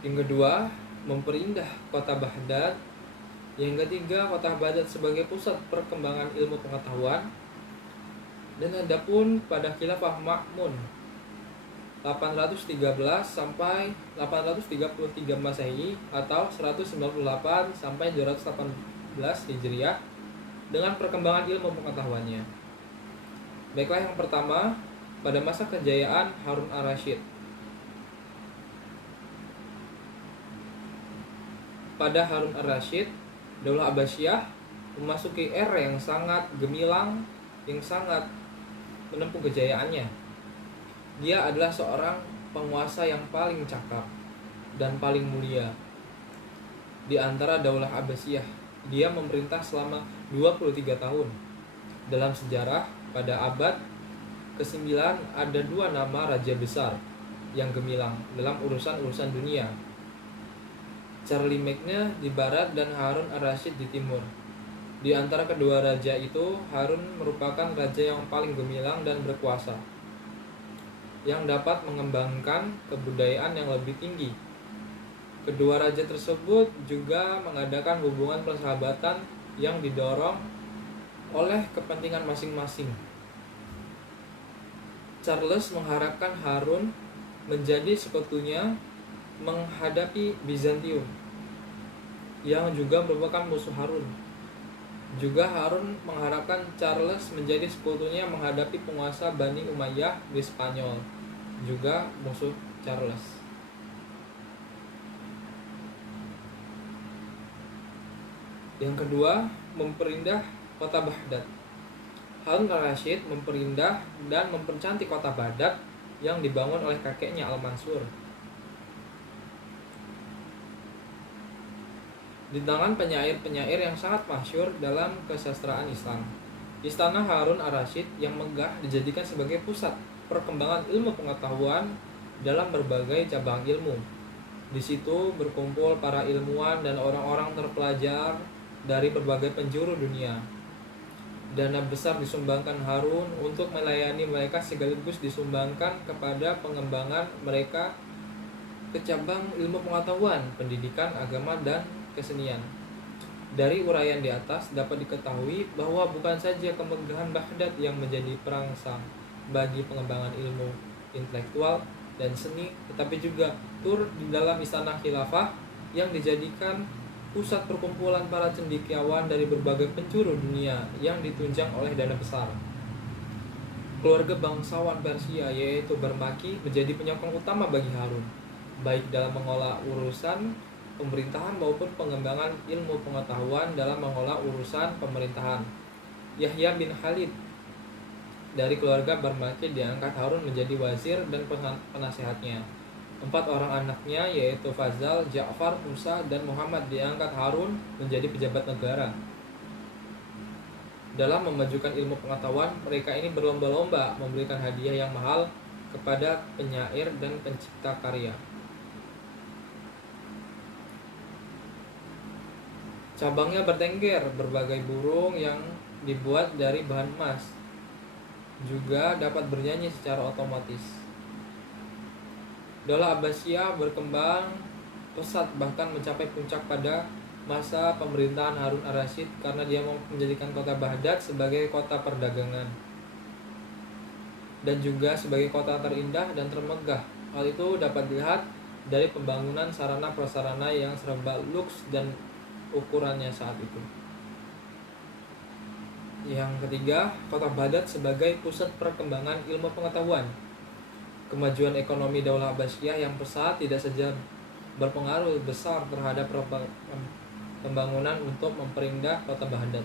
Yang kedua, memperindah kota Baghdad. Yang ketiga, kota Baghdad sebagai pusat perkembangan ilmu pengetahuan. Dan adapun pada Khilafah Ma'mun 813 sampai 833 Masehi atau 198 sampai 218 Hijriah dengan perkembangan ilmu pengetahuannya. Baiklah, yang pertama, pada masa kejayaan Harun Ar-Rasyid. Pada Harun Ar-Rasyid, Daulah Abbasiyah memasuki era yang sangat gemilang, yang sangat menempuh kejayaannya. Dia adalah seorang penguasa yang paling cakap dan paling mulia di antara Daulah Abbasiyah. Dia memerintah selama 23 tahun. Dalam sejarah, pada abad ke-9 ada 2 nama raja besar yang gemilang dalam urusan-urusan dunia. Charlie Magne di barat dan Harun Ar-Rasyid di timur. Di antara kedua raja itu, Harun merupakan raja yang paling gemilang dan berkuasa, yang dapat mengembangkan kebudayaan yang lebih tinggi. Kedua raja tersebut juga mengadakan hubungan persahabatan yang didorong oleh kepentingan masing-masing. Charles mengharapkan Harun menjadi sekutunya menghadapi Bizantium, yang juga merupakan musuh Harun. Juga Harun mengharapkan Charles menjadi sekutunya menghadapi penguasa Bani Umayyah di Spanyol, juga musuh Charles. Yang kedua, memperindah kota Baghdad. Harun Ar-Rasyid memperindah dan mempercantik kota Baghdad yang dibangun oleh kakeknya Al-Mansur. Di tangan penyair-penyair yang sangat masyhur dalam kesastraan Islam, Istana Harun Ar-Rasyid yang megah dijadikan sebagai pusat perkembangan ilmu pengetahuan dalam berbagai cabang ilmu. Di situ berkumpul para ilmuwan dan orang-orang terpelajar dari berbagai penjuru dunia. Dana besar disumbangkan Harun untuk melayani mereka sekaligus disumbangkan kepada pengembangan mereka ke cabang ilmu pengetahuan, pendidikan, agama, dan kesenian. Dari uraian di atas dapat diketahui bahwa bukan saja kemegahan Baghdad yang menjadi perangsang bagi pengembangan ilmu intelektual dan seni, tetapi juga tur di dalam istana khilafah yang dijadikan pusat perkumpulan para cendekiawan dari berbagai penjuru dunia yang ditunjang oleh dana besar. Keluarga bangsawan Persia yaitu Barmaki menjadi penyokong utama bagi Harun, baik dalam mengolah urusan pemerintahan maupun pengembangan ilmu pengetahuan dalam mengolah urusan pemerintahan. Yahya bin Khalid dari keluarga Barmaki diangkat Harun menjadi wazir dan penasehatnya. 4 orang anaknya yaitu Fazal, Ja'far, Musa, dan Muhammad diangkat Harun menjadi pejabat negara. Dalam memajukan ilmu pengetahuan, mereka ini berlomba-lomba memberikan hadiah yang mahal kepada penyair dan pencipta karya. Cabangnya bertengger, berbagai burung yang dibuat dari bahan emas juga dapat bernyanyi secara otomatis. Daulah Abbasiyah berkembang pesat bahkan mencapai puncak pada masa pemerintahan Harun ar-Rasyid karena dia menjadikan kota Baghdad sebagai kota perdagangan dan juga sebagai kota terindah dan termegah. Hal itu dapat dilihat dari pembangunan sarana prasarana yang serba luks dan ukurannya saat itu. Yang ketiga, kota Baghdad sebagai pusat perkembangan ilmu pengetahuan. Kemajuan ekonomi Daulah Abbasiyah yang pesat tidak saja berpengaruh besar terhadap pembangunan untuk memperindah kota Baghdad,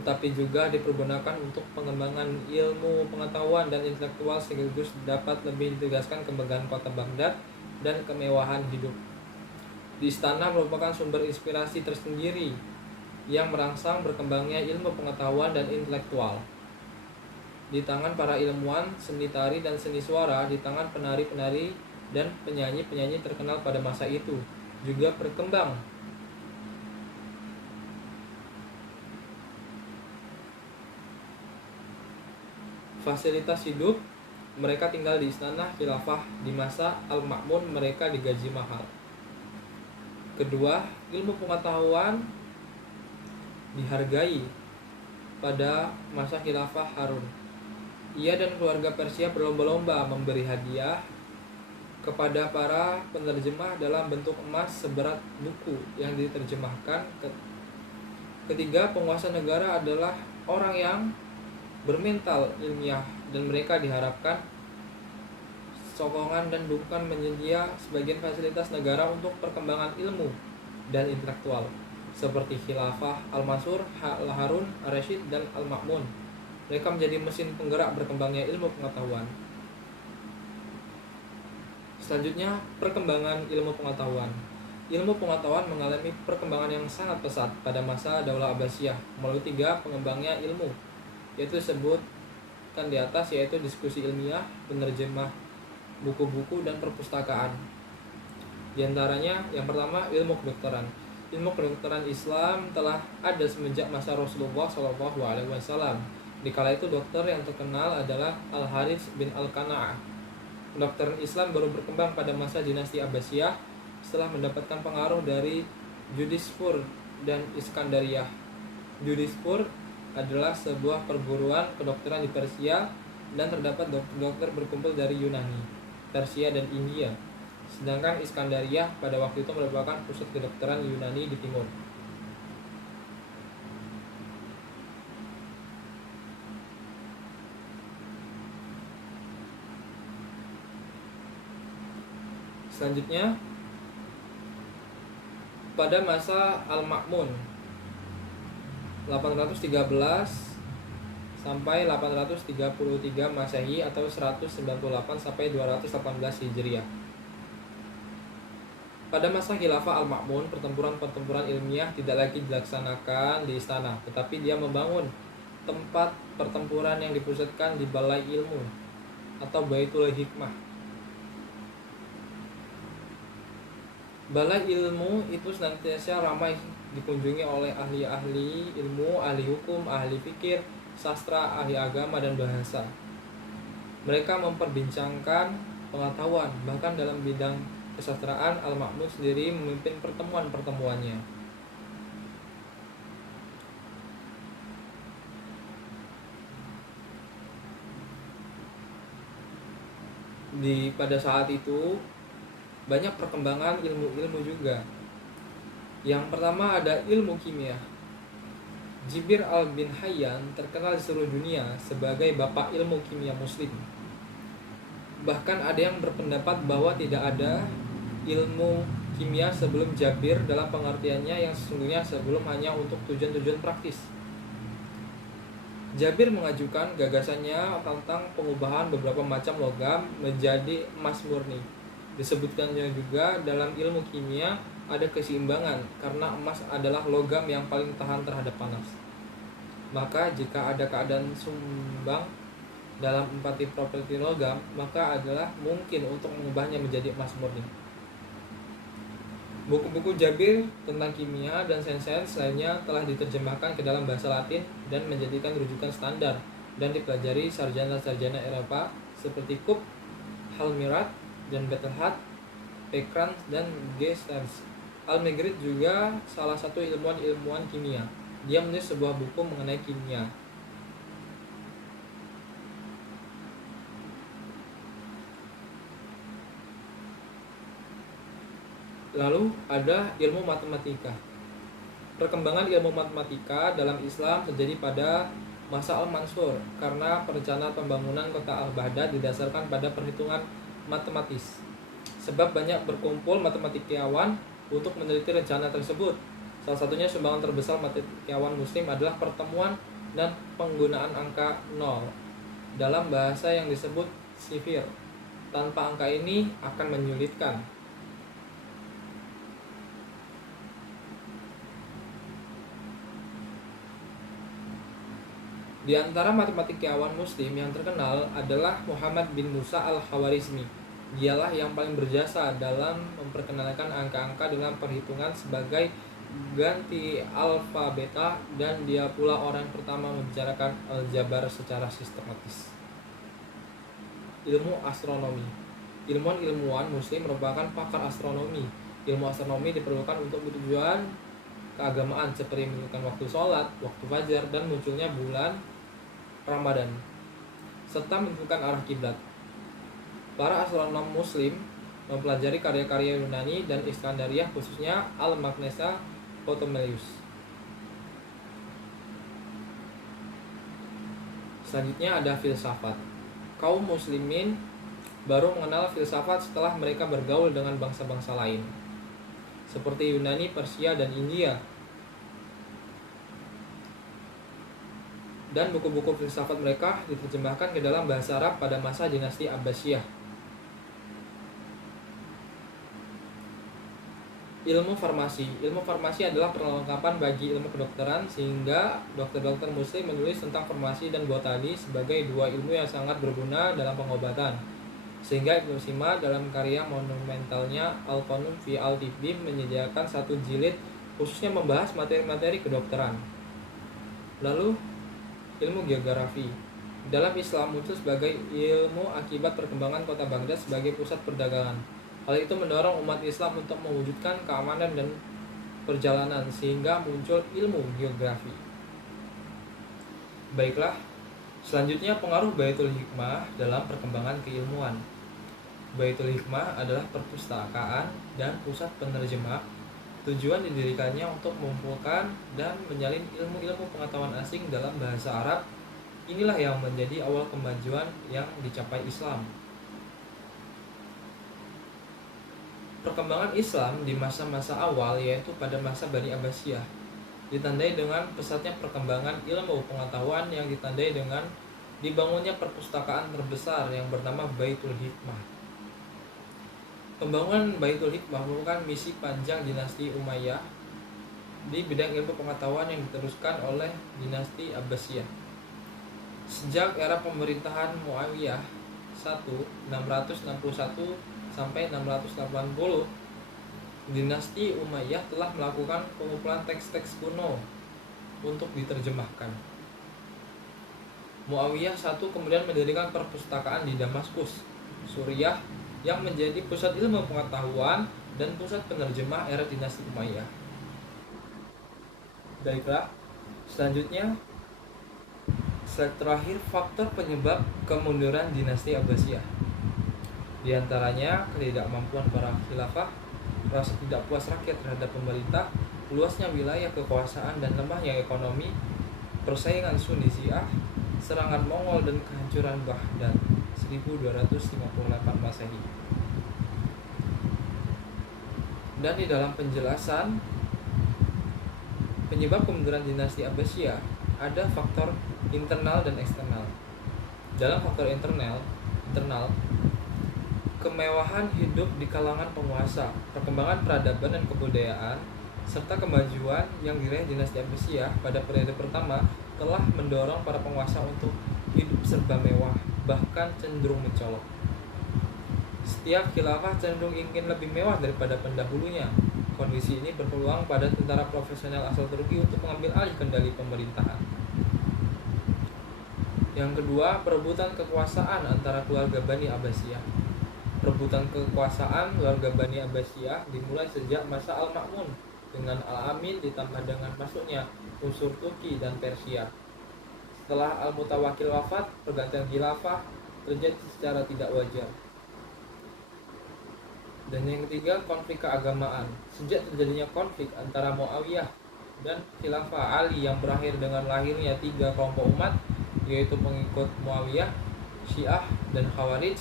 tetapi juga dipergunakan untuk pengembangan ilmu pengetahuan dan intelektual sekaligus dapat lebih ditegaskan kemegahan kota Baghdad dan kemewahan hidup. Di istana merupakan sumber inspirasi tersendiri yang merangsang berkembangnya ilmu pengetahuan dan intelektual. Di tangan para ilmuwan, seni tari dan seni suara, di tangan penari-penari dan penyanyi-penyanyi terkenal pada masa itu juga berkembang. Fasilitas hidup, mereka tinggal di istana khilafah. Di masa Al-Ma'mun mereka digaji mahal. Kedua, ilmu pengetahuan dihargai pada masa khilafah Harun. Ia dan keluarga Persia berlomba-lomba memberi hadiah kepada para penerjemah dalam bentuk emas seberat buku yang diterjemahkan. Ketiga, penguasa negara adalah orang yang bermental ilmiah dan mereka diharapkan sokongan dan dukungan menyedia sebagian fasilitas negara untuk perkembangan ilmu dan intelektual seperti khilafah Al-Mansur, Harun ar-Rasyid, dan Al-Ma'mun. Mereka menjadi mesin penggerak berkembangnya ilmu pengetahuan. Selanjutnya, perkembangan ilmu pengetahuan. Ilmu pengetahuan mengalami perkembangan yang sangat pesat pada masa Daulah Abbasiyah melalui 3 pengembangnya ilmu, yaitu disebutkan di atas, yaitu diskusi ilmiah, penerjemah buku-buku, dan perpustakaan. Di antaranya, yang pertama, ilmu kedokteran. Ilmu kedokteran Islam telah ada semenjak masa Rasulullah SAW. Di kala itu dokter yang terkenal adalah Al-Harits bin Al-Qana'ah. Kedokteran Islam baru berkembang pada masa dinasti Abbasiyah setelah mendapatkan pengaruh dari Judispur dan Iskandariyah. Judispur adalah sebuah perguruan kedokteran di Persia dan terdapat dokter berkumpul dari Yunani, Persia, dan India. Sedangkan Iskandariyah pada waktu itu merupakan pusat kedokteran Yunani di timur. Selanjutnya, pada masa Al-Ma'mun 813 sampai 833 Masehi atau 198 sampai 218 Hijriah. Pada masa khilafah Al-Ma'mun, pertempuran-pertempuran ilmiah tidak lagi dilaksanakan di istana, tetapi dia membangun tempat pertempuran yang dipusatkan di Balai Ilmu atau Baitul Hikmah. Balai ilmu itu senantiasa ramai dikunjungi oleh ahli-ahli ilmu, ahli hukum, ahli fikir, sastra, ahli agama, dan bahasa. Mereka memperbincangkan pengetahuan bahkan dalam bidang kesastraan Al-Ma'mun sendiri memimpin pertemuan-pertemuannya. Pada saat itu banyak perkembangan ilmu-ilmu juga. Yang pertama ada ilmu kimia. Jibir al-bin Hayyan terkenal di seluruh dunia sebagai bapak ilmu kimia muslim. Bahkan ada yang berpendapat bahwa tidak ada ilmu kimia sebelum Jabir dalam pengertiannya yang sesungguhnya sebelum hanya untuk tujuan-tujuan praktis. Jabir mengajukan gagasannya tentang pengubahan beberapa macam logam menjadi emas murni. Disebutkannya juga dalam ilmu kimia ada keseimbangan karena emas adalah logam yang paling tahan terhadap panas. Maka jika ada keadaan sumbang dalam 4 properti logam, maka adalah mungkin untuk mengubahnya menjadi emas murni. Buku-buku Jabir tentang kimia dan sains-sains lainnya telah diterjemahkan ke dalam bahasa Latin dan menjadikan rujukan standar dan dipelajari sarjana-sarjana Eropa seperti Cook, Halmirat, dan Bettelhard, Pekrans, dan Geesters. Al-Megrid juga salah satu ilmuwan kimia. Dia menulis sebuah buku mengenai kimia. Lalu ada ilmu matematika. Perkembangan ilmu matematika dalam Islam terjadi pada masa Al-Mansur karena perencanaan pembangunan kota Al-Baghdad didasarkan pada perhitungan matematis. Sebab banyak berkumpul matematikawan untuk meneliti rencana tersebut. Salah satunya sumbangan terbesar matematikawan muslim adalah pertemuan dan penggunaan angka 0 dalam bahasa yang disebut sifir. Tanpa angka ini akan menyulitkan. Di antara matematikawan muslim yang terkenal adalah Muhammad bin Musa al-Khawarizmi. Dialah yang paling berjasa dalam memperkenalkan angka-angka dengan perhitungan sebagai ganti alfa beta, dan dia pula orang pertama membicarakan aljabar secara sistematis. Ilmu astronomi. Ilmuwan muslim merupakan pakar astronomi. Ilmu astronomi diperlukan untuk tujuan keagamaan seperti menentukan waktu sholat, waktu fajar, dan munculnya bulan Ramadan, serta menentukan arah kiblat. Para astronom muslim mempelajari karya-karya Yunani dan Iskandariah, khususnya Al-Magnesa Ptolemaios. Selanjutnya ada filsafat. Kaum muslimin baru mengenal filsafat setelah mereka bergaul dengan bangsa-bangsa lain seperti Yunani, Persia, dan India. Dan buku-buku filsafat mereka diterjemahkan ke dalam bahasa Arab pada masa dinasti Abbasiyah. Ilmu farmasi. Ilmu farmasi adalah perlengkapan bagi ilmu kedokteran, sehingga dokter-dokter muslim menulis tentang farmasi dan botani sebagai dua ilmu yang sangat berguna dalam pengobatan. Sehingga Ibnu Sina dalam karya monumentalnya Al-Qanun fi al-Tibbim menyediakan satu jilid khususnya membahas materi-materi kedokteran. Lalu ilmu geografi. Dalam Islam muncul sebagai ilmu akibat perkembangan kota Baghdad sebagai pusat perdagangan. Hal itu mendorong umat Islam untuk mewujudkan keamanan dan perjalanan, sehingga muncul ilmu geografi. Baiklah, selanjutnya pengaruh Baitul Hikmah dalam perkembangan keilmuan. Baitul Hikmah adalah perpustakaan dan pusat penerjemah. Tujuan didirikannya untuk mengumpulkan dan menyalin ilmu-ilmu pengetahuan asing dalam bahasa Arab. Inilah yang menjadi awal kemajuan yang dicapai Islam. Perkembangan Islam di masa-masa awal, yaitu pada masa Bani Abbasiyah, ditandai dengan pesatnya perkembangan ilmu pengetahuan yang ditandai dengan dibangunnya perpustakaan terbesar yang bernama Baitul Hikmah. Pembangunan Baitul Hikmah merupakan misi panjang dinasti Umayyah di bidang ilmu pengetahuan yang diteruskan oleh dinasti Abbasiyah. Sejak era pemerintahan Muawiyah I 661 sampai 680, dinasti Umayyah telah melakukan pengumpulan teks-teks kuno untuk diterjemahkan. Muawiyah I kemudian mendirikan perpustakaan di Damaskus, Suriah, yang menjadi pusat ilmu pengetahuan dan pusat penerjemah era dinasti Umayyah. Baiklah, selanjutnya slide terakhir, faktor penyebab kemunduran dinasti Abbasiyah. Di antaranya ketidakmampuan para khilafah, rasa tidak puas rakyat terhadap pemerintah, luasnya wilayah kekuasaan dan lemahnya ekonomi, persaingan Sunni Syiah, serangan Mongol dan kehancuran Baghdad 1258 Masehi. Dan di dalam penjelasan penyebab kemunduran dinasti Abbasiyah ada faktor internal dan eksternal. Dalam faktor internal, kemewahan hidup di kalangan penguasa, perkembangan peradaban dan kebudayaan, serta kemajuan yang diraih dinasti Abbasiyah pada periode pertama telah mendorong para penguasa untuk hidup serba mewah, bahkan cenderung mencolok. Setiap khilafah cenderung ingin lebih mewah daripada pendahulunya. Kondisi ini berpeluang pada tentara profesional asal Turki untuk mengambil alih kendali pemerintahan. Yang kedua, perebutan kekuasaan antara keluarga Bani Abbasiyah. Perebutan kekuasaan keluarga Bani Abbasiyah dimulai sejak masa Al-Ma'mun dengan Al-Amin ditambah dengan masuknya unsur Turki dan Persia. Setelah Al-Mutawakil wafat, pergantian khilafah terjadi secara tidak wajar. Dan yang ketiga, konflik keagamaan. Sejak terjadinya konflik antara Muawiyah dan Khilafah Ali yang berakhir dengan lahirnya 3 kelompok umat, yaitu pengikut Muawiyah, Syiah, dan Khawarij,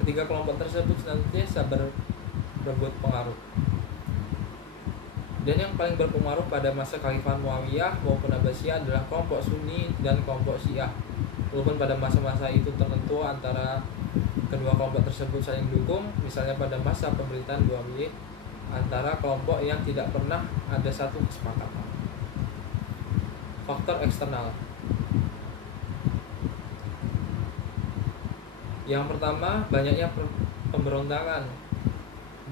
ketiga kelompok tersebut senantiasa berebut pengaruh. Dan yang paling berpengaruh pada masa Khalifah Muawiyah maupun Abbasiyah adalah kelompok Sunni dan kelompok Syiah. Walaupun pada masa-masa itu tertentu antara kedua kelompok tersebut saling dukung, misalnya pada masa pemerintahan Muawiyah, antara kelompok yang tidak pernah ada satu kesepakatan. Faktor eksternal. Yang pertama, banyaknya pemberontakan.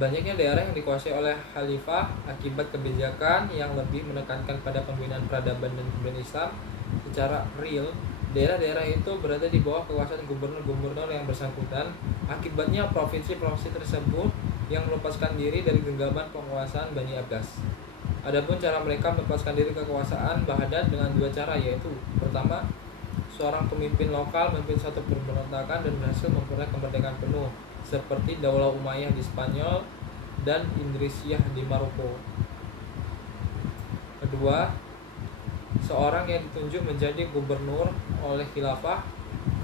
Banyaknya daerah yang dikuasai oleh khalifah akibat kebijakan yang lebih menekankan pada pembinaan peradaban dan kebudayaan Islam secara real. Daerah-daerah itu berada di bawah kekuasaan gubernur-gubernur yang bersangkutan. Akibatnya provinsi-provinsi tersebut yang melepaskan diri dari genggaman penguasaan Bani Abbas. Adapun cara mereka melepaskan diri kekuasaan Baghdad dengan 2 cara, yaitu pertama, seorang pemimpin lokal memimpin satu pemberontakan dan berhasil memperoleh kemerdekaan penuh, seperti Daulah Umayyah di Spanyol dan Idrisiyah di Maroko. Kedua, seorang yang ditunjuk menjadi gubernur oleh khilafah,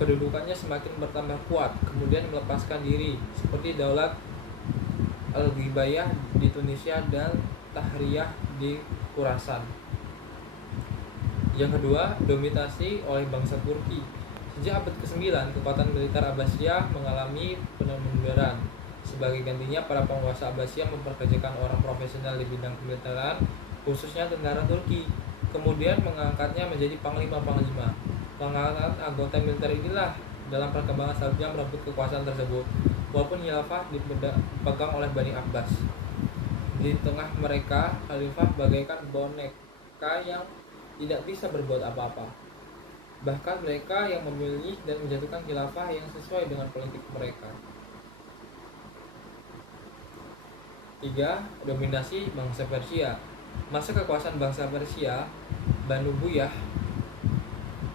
kedudukannya semakin bertambah kuat, kemudian melepaskan diri, seperti Daulat Al-Ghibayah di Tunisia dan Tahriyah di Khurasan. Yang kedua, dominasi oleh bangsa Turki. Sejak abad ke-9, kekuatan militer Abbasiyah mengalami pemunduran. Sebagai gantinya, para penguasa Abbasiyah memperkerjakan orang profesional di bidang kemiliteran, khususnya tentara Turki, kemudian mengangkatnya menjadi panglima-panglima. Pengangkatan anggota militer inilah dalam perkembangan selanjutnya merebut kekuasaan tersebut, walaupun khilafah dipegang oleh Bani Abbas. Di tengah mereka, khalifah bagaikan boneka yang tidak bisa berbuat apa-apa. Bahkan mereka yang memilih dan menjatuhkan khilafah yang sesuai dengan politik mereka. 3. Dominasi bangsa Persia. Masa kekuasaan bangsa Persia, Banu Buyah,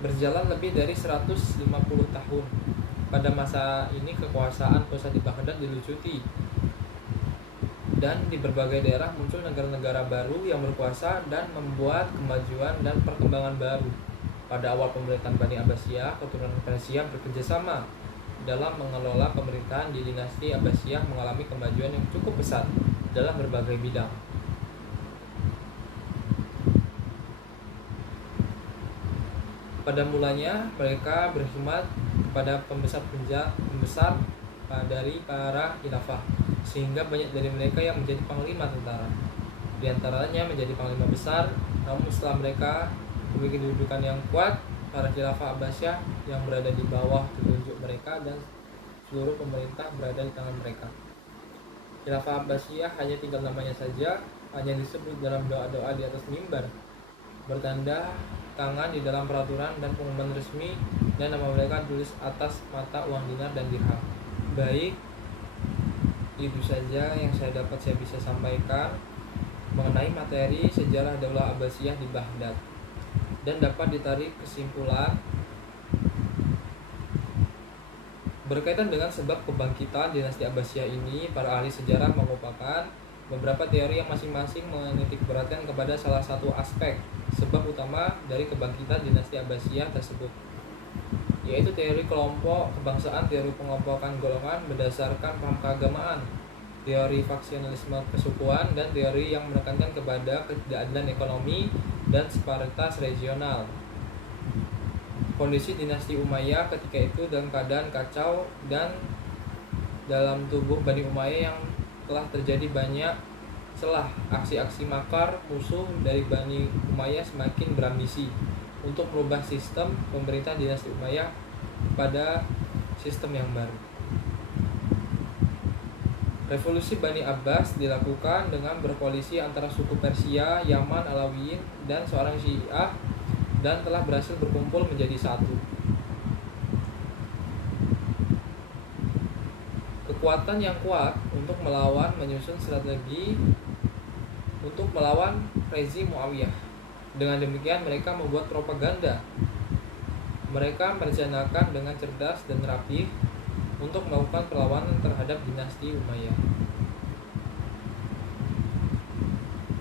berjalan lebih dari 150 tahun. Pada masa ini kekuasaan pusat di Baghdad dilucuti, dan di berbagai daerah muncul negara-negara baru yang berkuasa dan membuat kemajuan dan perkembangan baru. Pada awal pemerintahan Bani Abbasiyah, keturunan Persia bekerja sama dalam mengelola pemerintahan di dinasti Abbasiyah, mengalami kemajuan yang cukup besar dalam berbagai bidang. Pada mulanya mereka berkhidmat kepada pembesar dari para khilafah, sehingga banyak dari mereka yang menjadi panglima tentara. Di antaranya menjadi panglima besar. Namun setelah mereka memiliki kedudukan yang kuat, para khilafah Abbasiyah yang berada di bawah petunjuk mereka dan seluruh pemerintah berada di tangan mereka. Khilafah Abbasiyah hanya tinggal namanya saja, hanya disebut dalam doa-doa di atas mimbar, bertanda tangan di dalam peraturan dan pengumuman resmi, dan nama mereka tulis atas mata uang dinar dan dirham. Baik, Itu saja yang saya bisa sampaikan mengenai materi sejarah Daulah Abbasiyah di Baghdad. Dan dapat ditarik kesimpulan berkaitan dengan sebab kebangkitan dinasti Abbasiyah ini, para ahli sejarah mengupakan beberapa teori yang masing-masing menitik beratkan kepada salah satu aspek sebab utama dari kebangkitan dinasti Abbasiyah tersebut, yaitu teori kelompok kebangsaan, teori pengelompokan golongan berdasarkan paham keagamaan, teori faksionalisme kesukuan, dan teori yang menekankan kepada ketidakadilan ekonomi dan disparitas regional. Kondisi dinasti Umayyah ketika itu dalam keadaan kacau, dan dalam tubuh Bani Umayyah yang telah terjadi banyak celah. Aksi-aksi makar musuh dari Bani Umayyah semakin berambisi untuk merubah sistem pemerintahan dinasti Umayyah pada sistem yang baru. Revolusi Bani Abbas dilakukan dengan berkoalisi antara suku Persia, Yaman, Alawiyin, dan seorang Syiah, dan telah berhasil berkumpul menjadi satu. Kekuatan yang kuat untuk melawan menyusun strategi untuk melawan rezim Muawiyah. Dengan demikian mereka membuat propaganda. Mereka merencanakan dengan cerdas dan rapi untuk melakukan perlawanan terhadap dinasti Umayyah.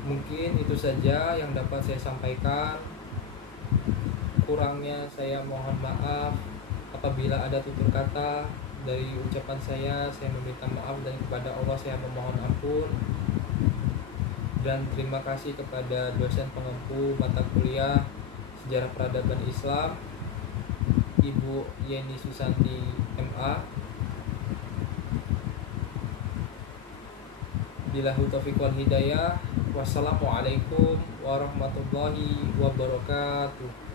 Mungkin itu saja yang dapat saya sampaikan. Kurangnya saya mohon maaf. Apabila ada tutur kata dari ucapan saya meminta maaf, dan kepada Allah saya memohon ampun. Dan terima kasih kepada dosen pengempu mata kuliah Sejarah Peradaban Islam, Ibu Yeni Susanti MA. Billahi taufiq wal hidayah. Wassalamualaikum warahmatullahi wabarakatuh.